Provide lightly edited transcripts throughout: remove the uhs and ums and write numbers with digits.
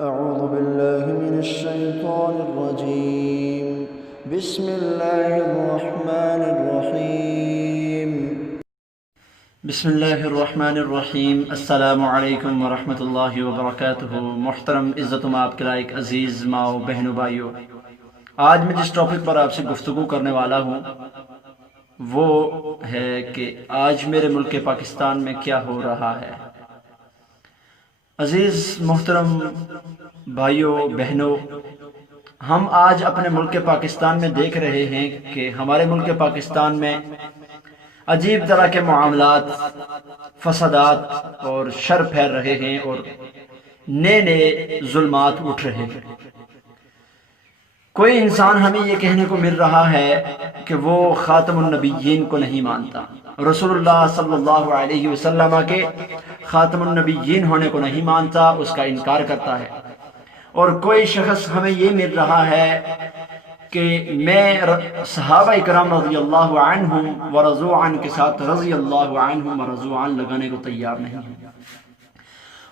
أعوذ بالله من الشيطان الرجيم. بسم الله الرحمن الرحيم. بسم اللہ الرحمن الرحیم. السلام علیکم ورحمۃ اللہ وبرکاتہ. محترم عزت مآب کے لائق عزیز ماؤ بہنوں بھائیوں، آج میں جس ٹاپک پر آپ سے گفتگو کرنے والا ہوں وہ ہے کہ آج میرے ملک پاکستان میں کیا ہو رہا ہے. عزیز محترم بھائیوں بہنوں، ہم آج اپنے ملک پاکستان میں دیکھ رہے ہیں کہ ہمارے ملک پاکستان میں عجیب طرح کے معاملات، فسادات اور شر پھیل رہے ہیں اور نئے نئے ظلمات اٹھ رہے ہیں. کوئی انسان ہمیں یہ کہنے کو مل رہا ہے کہ وہ خاتم النبیین کو نہیں مانتا، رسول اللہ صلی اللہ علیہ وسلم کے خاتم النبیین ہونے کو نہیں مانتا، اس کا انکار کرتا ہے. اور کوئی شخص ہمیں یہ مل رہا ہے کہ میں صحابہ کرام رضی اللہ عنہم ورضوا عنہ کے ساتھ رضی اللہ عنہم ورضوا عنہ لگانے کو تیار نہیں ہے.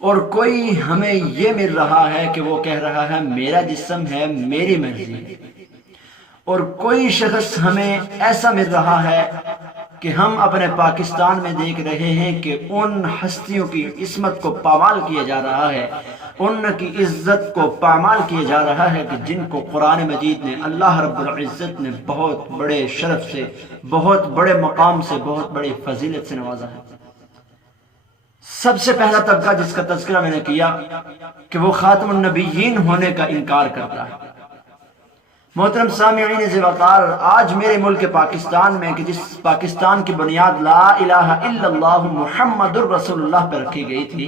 اور کوئی ہمیں یہ مل رہا ہے کہ وہ کہہ رہا ہے میرا جسم ہے، میری مرضی. اور کوئی شخص ہمیں ایسا مل رہا ہے کہ ہم اپنے پاکستان میں دیکھ رہے ہیں کہ ان ہستیوں کی عصمت کو پامال کیا جا رہا ہے، ان کی عزت کو پامال کیا جا رہا ہے کہ جن کو قرآن مجید نے، اللہ رب العزت نے بہت بڑے شرف سے، بہت بڑے مقام سے، بہت بڑی فضیلت سے نوازا ہے. سب سے پہلا طبقہ جس کا تذکرہ میں نے کیا کہ وہ خاتم النبیین ہونے کا انکار کرتا ہے. محترم سامعین ذی وقار، آج میرے ملک پاکستان میں کہ جس پاکستان کی بنیاد لا الہ الا اللہ محمد الرسول اللہ پر رکھی گئی تھی،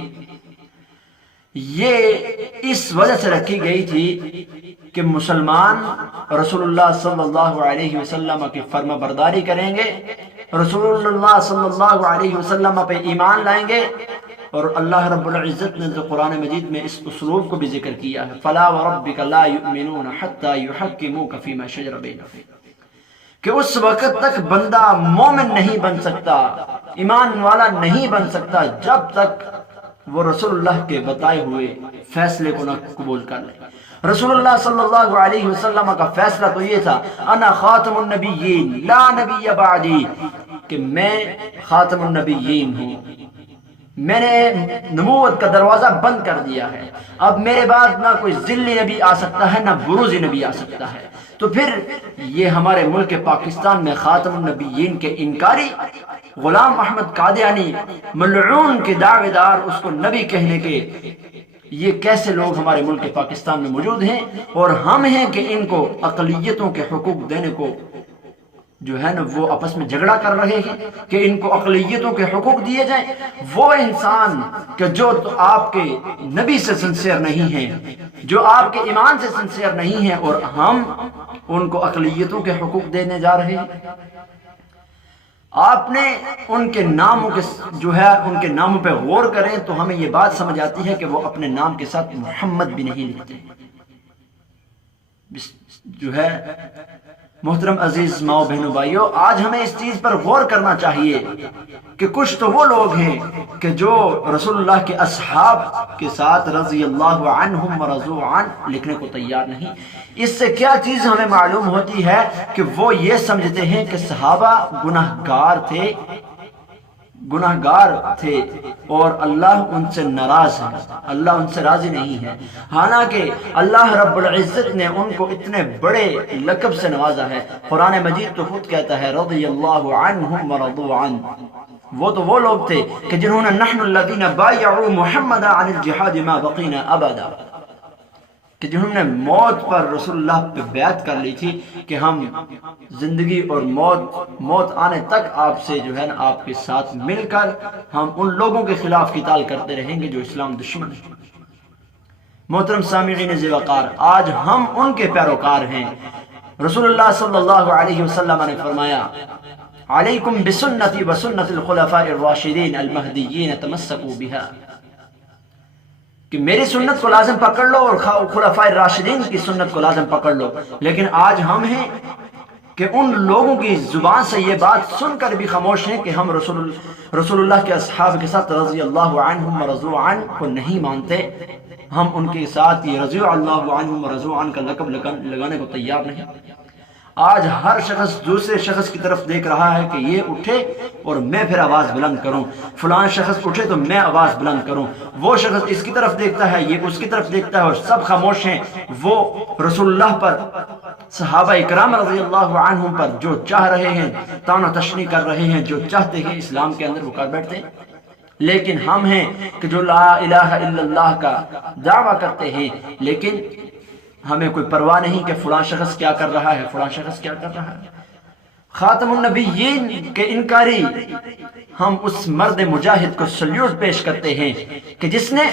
یہ اس وجہ سے رکھی گئی تھی کہ مسلمان رسول اللہ صلی اللہ علیہ وسلم کی فرما برداری کریں گے، رسول اللہ صلی اللہ علیہ وسلم پہ ایمان لائیں گے. اور اللہ رب العزت نے تو قرآن مجید میں اس اسلوب کو بھی ذکر کیا ہے، فَلَا وَرَبِّكَ لَا يُؤْمِنُونَ حَتَّى يُحَكِّمُوكَ فِي مَا شَجَرَ بَيْنَهُمْ، کہ اس وقت تک بندہ مومن نہیں بن سکتا، ایمان والا نہیں بن سکتا جب تک وہ رسول اللہ کے بتائے ہوئے فیصلے کو نہ قبول کر لے. رسول اللہ صلی اللہ علیہ وسلم کا فیصلہ تو یہ تھا، انا خاتم النبیین لا نبی بعدی، کہ میں خاتم النبیین ہوں، میں نے نبوت کا دروازہ بند کر دیا ہے، اب میرے بعد نہ کوئی ذلی نبی آ سکتا ہے، نہ بروزی نبی آ سکتا ہے. تو پھر یہ ہمارے ملک پاکستان میں خاتم النبیین کے انکاری غلام احمد قادیانی ملعون کے دعوے دار، اس کو نبی کہنے کے، یہ کیسے لوگ ہمارے ملک پاکستان میں موجود ہیں. اور ہم ہیں کہ ان کو اقلیتوں کے حقوق دینے کو جو ہے نا وہ آپس میں جھگڑا کر رہے ہیں کہ ان کو اقلیتوں کے حقوق دیے جائیں. وہ انسان کہ جو تو آپ کے نبی سے سنسیئر نہیں ہیں، جو آپ کے ایمان سے سنسیئر نہیں ہیں، اور ہم ان کو اقلیتوں کے حقوق دینے جا رہے ہیں. آپ نے ان کے ناموں کے جو ہے ان کے ناموں پہ غور کریں تو ہمیں یہ بات سمجھ آتی ہے کہ وہ اپنے نام کے ساتھ محمد بھی نہیں لکھتے. جو ہے محترم عزیز ماؤ بہنوں بھائیوں، آج ہمیں اس چیز پر غور کرنا چاہیے کہ کچھ تو وہ لوگ ہیں کہ جو رسول اللہ کے اصحاب کے ساتھ رضی اللہ عنہم ورضوا عنہ لکھنے کو تیار نہیں. اس سے کیا چیز ہمیں معلوم ہوتی ہے کہ وہ یہ سمجھتے ہیں کہ صحابہ گناہگار تھے اور اللہ ان سے ناراض ہے، اللہ ان سے راضی نہیں ہے. حالانکہ اللہ رب العزت نے ان کو اتنے بڑے لقب سے نوازا ہے. قرآن مجید تو خود کہتا ہے رضی اللہ عنہم ورضوا عنہ. وہ تو وہ لوگ تھے کہ جنہوں نے نحن الذین بایعوا محمد عن الجہاد ما بقینا ابدا، کہ جنہوں نے موت پر رسول اللہ پہ بیعت کر لی تھی کہ ہم زندگی اور موت آنے تک آپ سے جو ہے نا آپ کے ساتھ مل کر ہم ان لوگوں کے خلاف قتال کرتے رہیں گے جو اسلام دشمن ہیں. محترم سامعین ذی وقار، آج ہم ان کے پیروکار ہیں. رسول اللہ صلی اللہ علیہ وسلم نے فرمایا علیکم بسنتی وسنت الخلفاء الراشدین المہدیین تمسکوا بها، کہ میری سنت کو لازم پکڑ لو اور خلفاء راشدین کی سنت کو لازم پکڑ لو. لیکن آج ہم ہیں کہ ان لوگوں کی زبان سے یہ بات سن کر بھی خاموش ہیں کہ ہم رسول اللہ کے اصحاب کے ساتھ رضی اللہ عنہم ورضوا عنہ کو نہیں مانتے. ہم ان کے ساتھ یہ رضی اللہ عنہم ورضوا عنہ کا لقب لگانے کو تیار نہیں۔ آج ہر شخص دوسرے شخص کی طرف دیکھ رہا ہے کہ یہ اٹھے اور میں پھر آواز بلند کروں، فلاں شخص اٹھے تو میں آواز بلند کروں، وہ شخص اس کی طرف دیکھتا ہے، یہ اس کی طرف دیکھتا ہے، اور سب خاموش ہیں۔ وہ رسول اللہ پر، صحابہ اکرام رضی اللہ عنہم پر جو چاہ رہے ہیں، تانا تشنی کر رہے ہیں، جو چاہتے ہیں اسلام کے اندر وہ کر بیٹھتے ہیں۔ لیکن ہم ہیں کہ جو لا الہ الا اللہ کا دعویٰ کرتے ہیں، لیکن ہمیں کوئی پرواہ نہیں کہ فلاں شخص کیا کر رہا ہے، فلاں شخص کیا کر رہا ہے۔ خاتم النبیین کے انکاری ہم اس مرد مجاہد کو سلیوٹ پیش کرتے ہیں کہ جس نے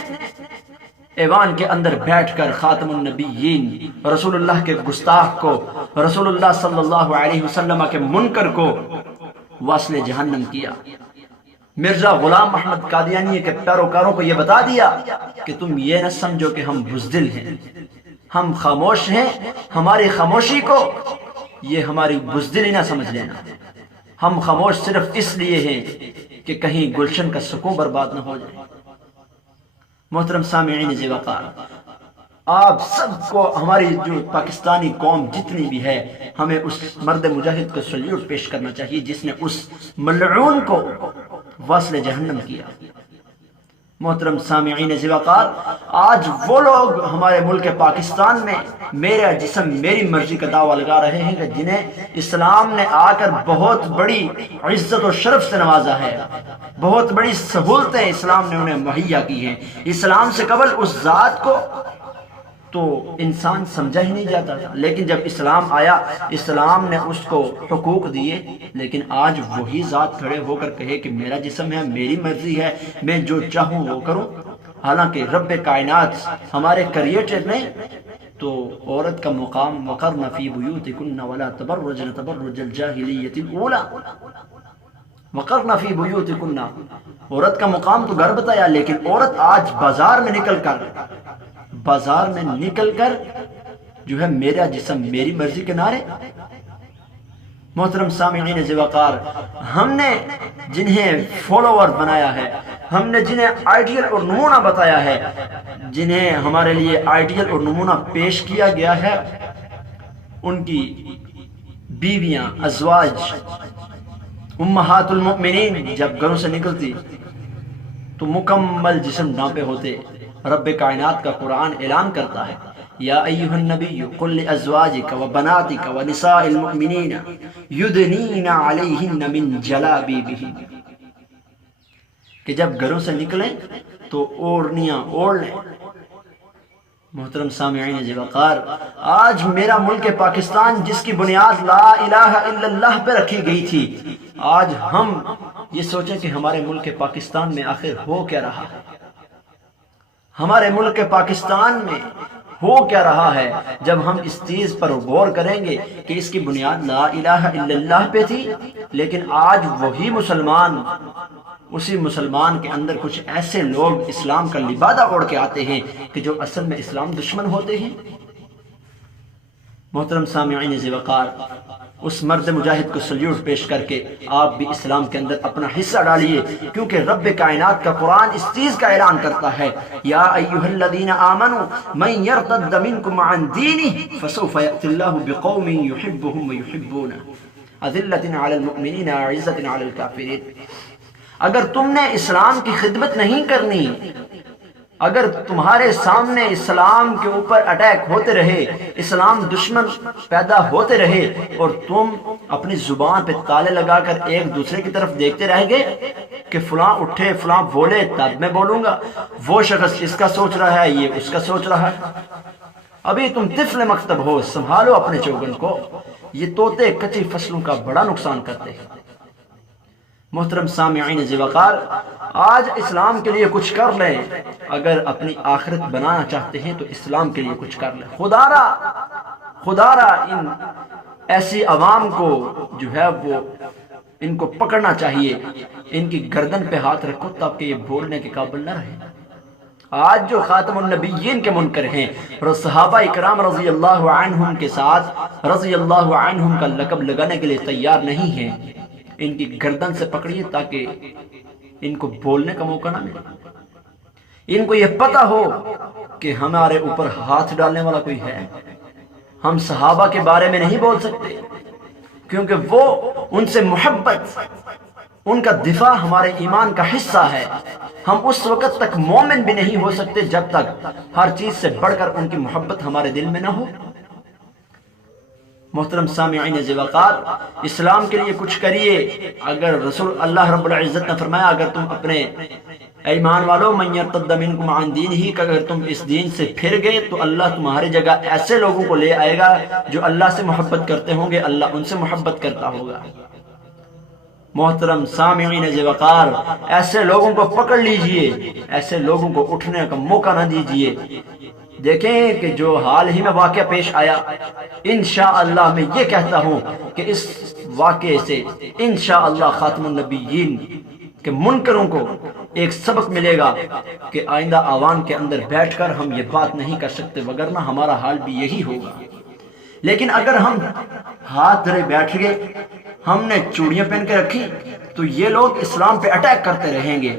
ایوان کے اندر بیٹھ کر خاتم النبیین رسول اللہ کے گستاخ کو، رسول اللہ صلی اللہ علیہ وسلم کے منکر کو واصل جہنم کیا۔ مرزا غلام احمد قادیانی کے پیروکاروں کو یہ بتا دیا کہ تم یہ نہ سمجھو کہ ہم بزدل ہیں، ہم خاموش ہیں، ہماری خاموشی کو یہ ہماری بزدلی نہ سمجھ لینا۔ ہم خاموش صرف اس لیے ہیں کہ کہیں گلشن کا سکون برباد نہ ہو جائے۔ محترم سامعین ذی وقار، آپ سب کو، ہماری جو پاکستانی قوم جتنی بھی ہے، ہمیں اس مرد مجاہد کو سلیوٹ پیش کرنا چاہیے جس نے اس ملعون کو واصل جہنم کیا۔ محترم سامعین ذی وقار، آج وہ لوگ ہمارے ملک پاکستان میں میرا جسم میری مرضی کا دعویٰ لگا رہے ہیں کہ جنہیں اسلام نے آ کر بہت بڑی عزت و شرف سے نوازا ہے، بہت بڑی سہولتیں اسلام نے انہیں مہیا کی ہیں۔ اسلام سے قبل اس ذات کو تو انسان سمجھا ہی نہیں جاتا تھا، لیکن جب اسلام آیا، اسلام نے اس کو حقوق دیے، لیکن آج وہی ذات کھڑے ہو کر کہے کہ میرا جسم ہے، میری مرضی ہے، میں جو چاہوں وہ کروں۔ حالانکہ رب کائنات ہمارے کریٹر نے تو عورت کا مقام وقرن فی بیوتکن ولا تبرجن تبرج الجاہلیۃ الاولی، وقرن فی بیوتکن، عورت کا مقام تو گھر بتایا، لیکن عورت آج بازار میں نکل کر جو ہے میرا جسم میری مرضی کے نعرے۔ محترم سامعین ذی وقار، ہم نے جنہیں فالوور بنایا ہے، ہم نے جنہیں آئیڈیل اور نمونہ بتایا ہے، جنہیں ہمارے لیے آئیڈیل اور نمونہ پیش کیا گیا ہے، ان کی بیویاں، ازواج، امہات المؤمنین جب گھروں سے نکلتی تو مکمل جسم ڈھانپے ہوتے۔ رب کائنات کا قرآن اعلان کرتا ہے، یا ایھا النبی قل لازواجک وبناتک ونساء المؤمنین یدنین علیہن من جلابیبہن، کہ جب گھروں سے نکلیں تو اوڑھنیاں اوڑھ لیں۔ محترم سامعین ذی وقار، آج میرا ملک پاکستان جس کی بنیاد لا الہ الا اللہ پہ رکھی گئی تھی، آج ہم یہ سوچیں کہ ہمارے ملک پاکستان میں آخر ہو کیا رہا ہے، ہمارے ملک پاکستان میں ہو کیا رہا ہے۔ جب ہم اس چیز پر غور کریں گے کہ اس کی بنیاد لا الہ الا اللہ پہ تھی، لیکن آج وہی مسلمان، اسی مسلمان کے اندر کچھ ایسے لوگ اسلام کا لبادہ اوڑھ کے آتے ہیں کہ جو اصل میں اسلام دشمن ہوتے ہیں۔ محترم سامعین ذی وقار، اس مرد مجاہد کو سلیوٹ پیش کر کے آپ بھی اسلام کے اندر اپنا حصہ ڈالیے، کیونکہ رب کائنات کا قرآن اس چیز کا اعلان کرتا ہے، یا ایھا الذین آمنوا من یرتد منکم عن دینہ فسوف یأتی اللہ بقوم یحبهم ویحبونہ اذلۃ علی المؤمنین اعزۃ علی الکافرین۔ اگر تم نے اسلام کی خدمت نہیں کرنی، اگر تمہارے سامنے اسلام کے اوپر اٹیک ہوتے رہے، اسلام دشمن پیدا ہوتے رہے، اور تم اپنی زبان پہ تالے لگا کر ایک دوسرے کی طرف دیکھتے رہ گئے کہ فلاں اٹھے فلاں بولے تب میں بولوں گا، وہ شخص اس کا سوچ رہا ہے، یہ اس کا سوچ رہا ہے، ابھی تم طفل مکتب ہو، سنبھالو اپنے چوگن کو۔ یہ طوطے کچی فصلوں کا بڑا نقصان کرتے ہیں۔ محترم سامعین ذی وقار، آج اسلام کے لیے کچھ کر لیں، اگر اپنی آخرت بنانا چاہتے ہیں تو اسلام کے لیے کچھ کر لیں۔ خدا را ان ایسی عوام کو جو ہے وہ ان کو پکڑنا چاہیے، ان کی گردن پہ ہاتھ رکھو تاکہ یہ بولنے کے قابل نہ رہے۔ آج جو خاتم النبیین کے منکر ہیں، صحابہ اکرام رضی اللہ عنہم کے ساتھ رضی اللہ عنہم کا لقب لگانے کے لیے تیار نہیں ہیں، ان کی گردن سے پکڑیے تاکہ ان کو بولنے کا موقع نہ ملے۔ ان کو یہ پتہ ہو کہ ہمارے اوپر ہاتھ ڈالنے والا کوئی ہے، ہم صحابہ کے بارے میں نہیں بول سکتے، کیونکہ وہ ان سے محبت، ان کا دفاع ہمارے ایمان کا حصہ ہے۔ ہم اس وقت تک مومن بھی نہیں ہو سکتے جب تک ہر چیز سے بڑھ کر ان کی محبت ہمارے دل میں نہ ہو۔ محترم سامعین ذی وقار، اسلام کے لیے کچھ کریے۔ اگر رسول اللہ رب العزت نے فرمایا اگر تم اپنے ایمان والو من یرتد منکم عن دینہ، کہ اگر تم اس دین سے پھر گئے تو اللہ تمہاری جگہ ایسے لوگوں کو لے آئے گا جو اللہ سے محبت کرتے ہوں گے، اللہ ان سے محبت کرتا ہوگا۔ محترم سامعین ذی وقار، ایسے لوگوں کو پکڑ لیجئے، ایسے لوگوں کو اٹھنے کا موقع نہ دیجئے۔ دیکھیں کہ جو حال ہی میں واقعہ پیش آیا، انشاءاللہ میں یہ کہتا ہوں کہ اس واقعے سے انشاءاللہ خاتم النبیین کہ منکروں کو ایک سبق ملے گا کہ آئندہ آوان کے اندر بیٹھ کر ہم یہ بات نہیں کر سکتے، وگرنہ ہمارا حال بھی یہی ہوگا۔ لیکن اگر ہم ہاتھ دھرے بیٹھ گئے، ہم نے چوڑیاں پہن کے رکھی، تو یہ لوگ اسلام پہ اٹیک کرتے رہیں گے،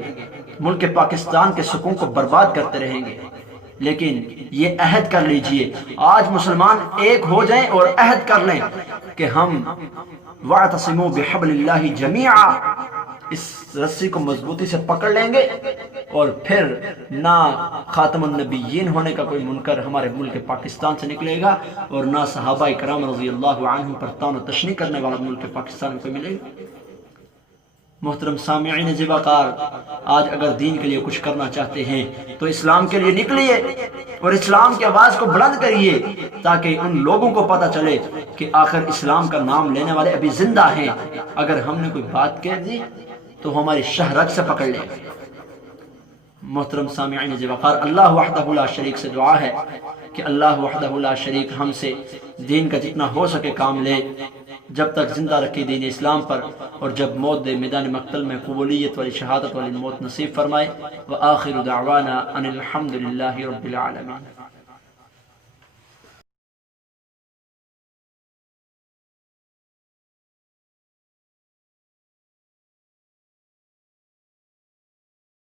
ملک پاکستان کے سکون کو برباد کرتے رہیں گے۔ لیکن یہ عہد کر لیجئے، آج مسلمان ایک ہو جائیں اور عہد کر لیں کہ ہم وَاعْتَصِمُوا بِحَبْلِ اللَّهِ جَمِيعًا، اس رسی کو مضبوطی سے پکڑ لیں گے، اور پھر نہ خاتم النبیین ہونے کا کوئی منکر ہمارے ملک پاکستان سے نکلے گا، اور نہ صحابہ کرام رضی اللہ عنہم پر طعن و تشنیع کرنے والا ملک پاکستان میں کوئی ملے گا۔ محترم سامعین ذی وقار، آج اگر دین کے لیے کچھ کرنا چاہتے ہیں تو اسلام کے لیے نکلیے اور اسلام کی آواز کو بلند کریے، تاکہ ان لوگوں کو پتہ چلے کہ آخر اسلام کا نام لینے والے ابھی زندہ ہیں۔ اگر ہم نے کوئی بات کہہ دی تو ہماری شہ رگ سے پکڑ لیں۔ محترم سامعین ذی وقار، اللہ وحدہ لا شریک سے دعا ہے کہ اللہ وحدہ لا شریک ہم سے دین کا جتنا ہو سکے کام لے، جب تک زندہ رکھے دین اسلام پر، اور جب موت دے میدان مقتل میں قبولیت والی شہادت والی موت نصیب فرمائے۔ وآخر دعوانا ان الحمد للہ رب العالمین۔